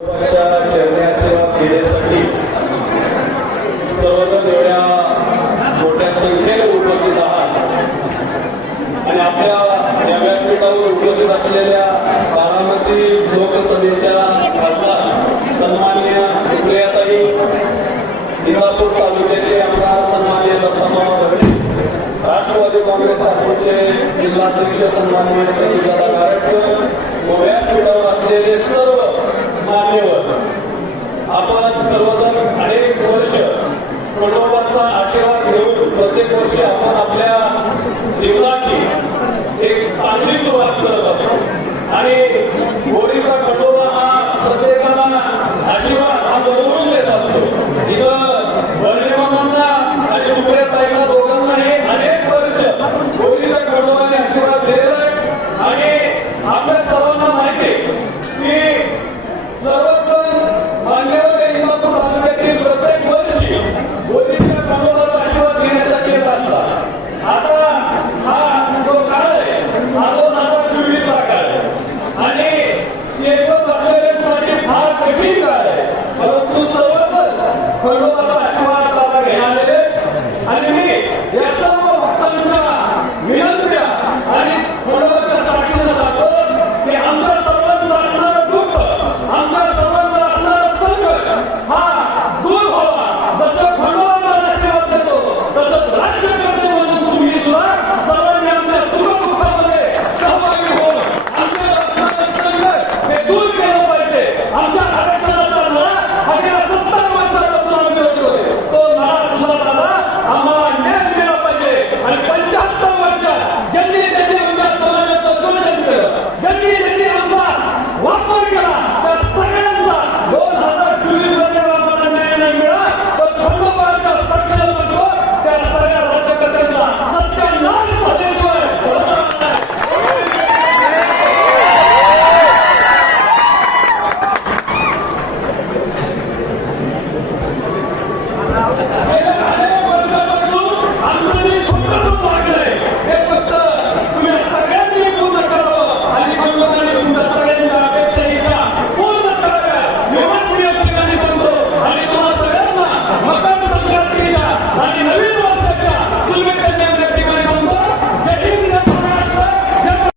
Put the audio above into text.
चरण्यासेवा सर्वजण एवढ्या मोठ्या संख्येने उपस्थित आहात. आणि आपल्या व्यासपीठावर उपस्थित असलेल्या बारामती लोकसभेच्या खासदार सन्मान्य सुप्रियाताई इंदापूर तालुक्याचे आमदार सन्मान्य दत्तमाव राष्ट्रवादी काँग्रेस पक्षाचे जिल्हाध्यक्ष सन्मान्य सतीदादा गारटकर व व्यासपीठावर असलेले सर्व मान्यवर. आपण सर्वजण अनेक वर्ष खंडोबाचा आशीर्वाद घेऊन प्रत्येक वर्षी आपण आपल्या जीवनाची एक चांगली सुरुवात